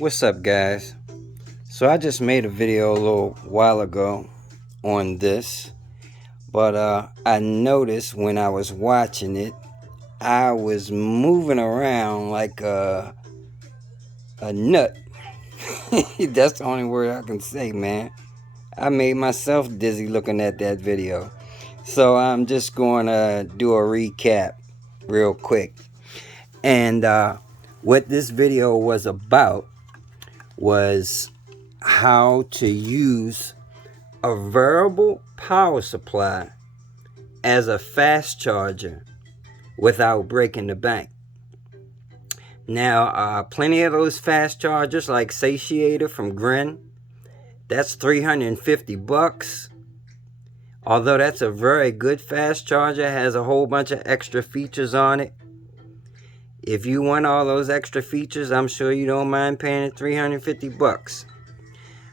What's up, guys? So I just made a video a little while ago on this, but I noticed when I was watching it, I was moving around like a nut. That's the only word I can say, man. I made myself dizzy looking at that video. So I'm just going to do a recap real quick. And what this video was about was how to use a variable power supply as a fast charger without breaking the bank. Now, plenty of those fast chargers like Satiator from Grin, that's $350. Although that's a very good fast charger, has a whole bunch of extra features on it. If you want all those extra features, I'm sure you don't mind paying it $350.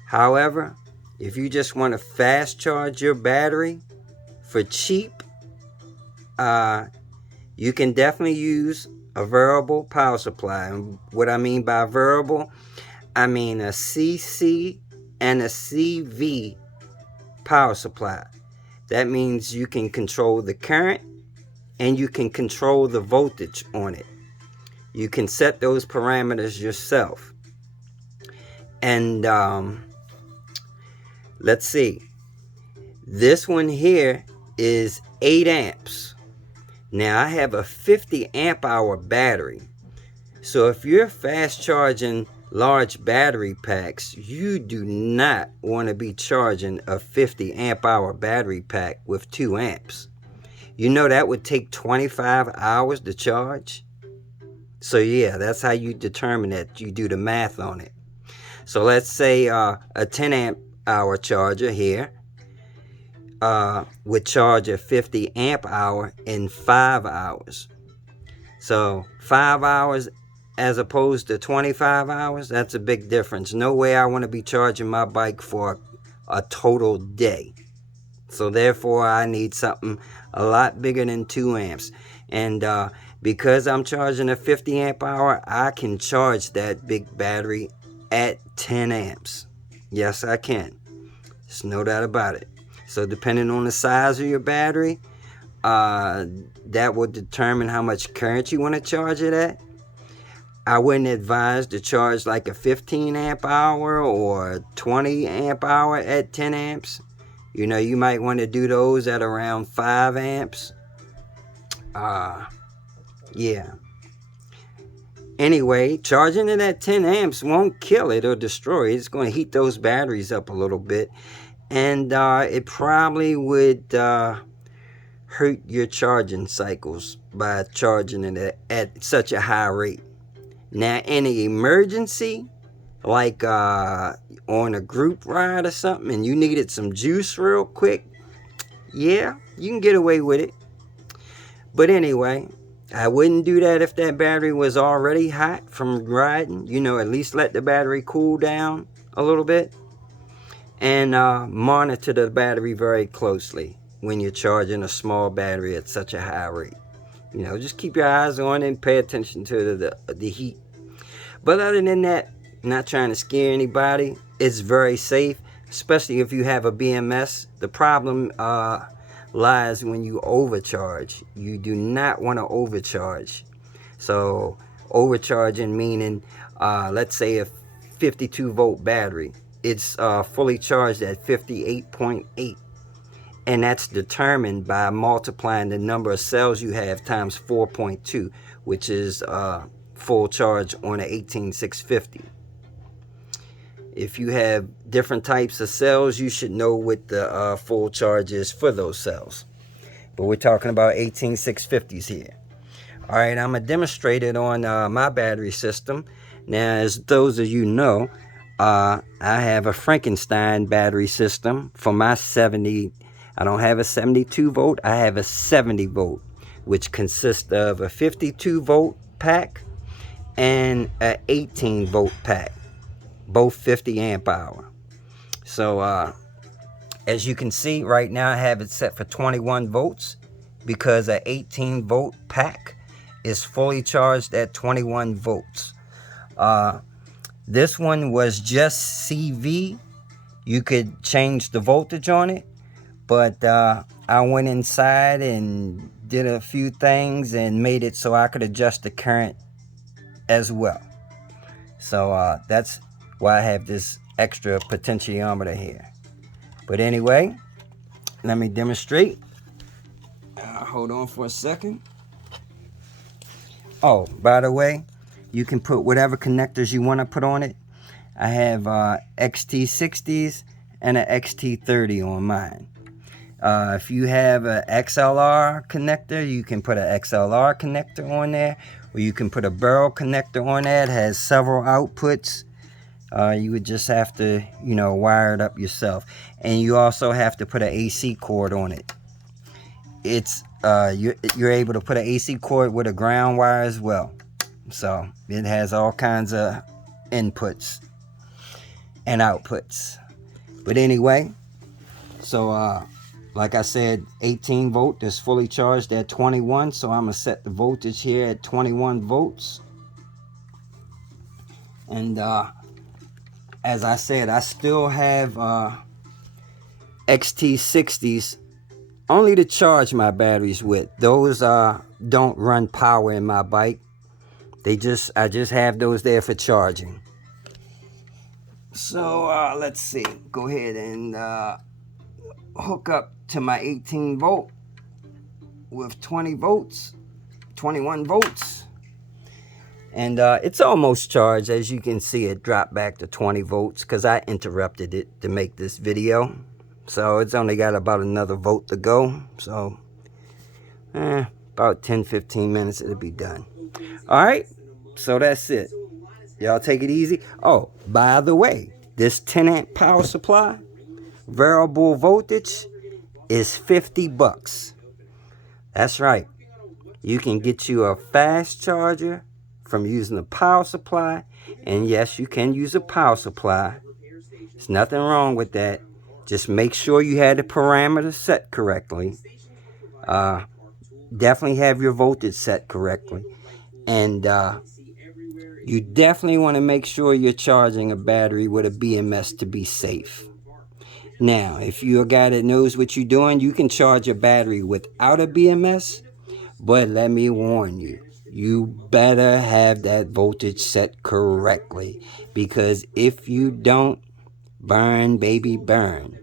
However, if you just want to fast charge your battery for cheap, you can definitely use a variable power supply. And what I mean by variable, I mean a CC and a CV power supply. That means you can control the current and you can control the voltage on it. You can set those parameters yourself. And let's see. This one here is 8 amps. Now I have a 50 amp hour battery. So if you're fast charging large battery packs, you do not want to be charging a 50 amp hour battery pack with 2 amps. You know that would take 25 hours to charge. So yeah, that's how you determine that. You do the math on it. So let's say a 10 amp hour charger here would charge a 50 amp hour in 5 hours. So 5 hours as opposed to 25 hours, that's a big difference. No way I want to be charging my bike for a total day. So therefore I need something a lot bigger than 2 amps. And because I'm charging a 50 amp hour, I can charge that big battery at 10 amps. Yes, I can. There's no doubt about it. So depending on the size of your battery, that will determine how much current you want to charge it at. I wouldn't advise to charge like a 15 amp hour or 20 amp hour at 10 amps. You know, you might want to do those at around 5 amps. Yeah. Anyway, charging it at 10 amps won't kill it or destroy it. It's going to heat those batteries up a little bit. And it probably would hurt your charging cycles by charging it at such a high rate. Now, in an emergency, like on a group ride or something, and you needed some juice real quick, yeah, you can get away with it. But anyway, I wouldn't do that if that battery was already hot from riding. You know, at least let the battery cool down a little bit. And monitor the battery very closely when you're charging a small battery at such a high rate. You know, just keep your eyes on it and pay attention to the heat. But other than that, not trying to scare anybody, it's very safe, especially if you have a BMS. The problem lies when you overcharge. You do not want to overcharge. So overcharging meaning, let's say a 52 volt battery. It's fully charged at 58.8. And that's determined by multiplying the number of cells you have times 4.2, which is full charge on an 18650. If you have different types of cells, you should know what the full charge is for those cells. But we're talking about 18650s here. All right, I'm going to demonstrate it on my battery system. Now, as those of you know, I have a Frankenstein battery system for my 70. I don't have a 72 volt. I have a 70 volt, which consists of a 52 volt pack and an 18 volt pack, both 50 amp hour. So as you can see right now, I have it set for 21 volts because an 18 volt pack is fully charged at 21 volts. This one was just CV. You could change the voltage on it, but I went inside and did a few things and made it so I could adjust the current as well. So that's why I have this extra potentiometer here. But anyway, let me demonstrate. Hold on for a second. Oh, by the way, you can put whatever connectors you want to put on it. I have XT60s and an XT30 on mine. If you have an XLR connector, you can put an XLR connector on there, or you can put a barrel connector on there. It has several outputs. You would just have to, wire it up yourself. And you also have to put an AC cord on it. It's you're able to put an AC cord with a ground wire as well. So it has all kinds of inputs and outputs. But anyway, so like I said, 18 volt is fully charged at 21. So I'm going to set the voltage here at 21 volts. And as I said, I still have XT60s only to charge my batteries with. Those don't run power in my bike. I just have those there for charging. So let's see. Go ahead and hook up to my 18 volt with 21 volts. And it's almost charged. As you can see, it dropped back to 20 volts because I interrupted it to make this video. So it's only got about another volt to go. So about 10-15 minutes it'll be done. All right, so that's it. Y'all take it easy. Oh, by the way, this 10 amp power supply, variable voltage, is $50. That's right. You can get you a fast charger from using a power supply. And yes, you can use a power supply. There's nothing wrong with that. Just make sure you had the parameters set correctly. Definitely have your voltage set correctly. And you definitely want to make sure you're charging a battery with a BMS to be safe. Now, if you're a guy that knows what you're doing, you can charge a battery without a BMS. But let me warn you, you better have that voltage set correctly. Because if you don't, burn, baby, burn.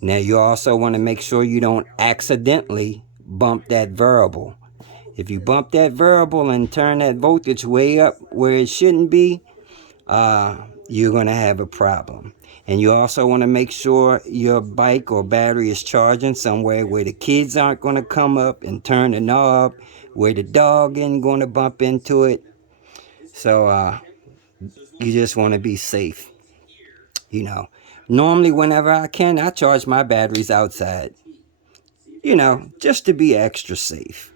Now, you also want to make sure you don't accidentally bump that variable. If you bump that variable and turn that voltage way up where it shouldn't be, you're going to have a problem. And you also want to make sure your bike or battery is charging somewhere where the kids aren't going to come up and turn the knob, where the dog isn't going to bump into it. So you just want to be safe. Normally whenever I can, I charge my batteries outside. Just to be extra safe.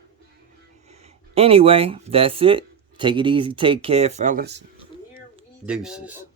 Anyway, that's it. Take it easy. Take care, fellas. Deuces.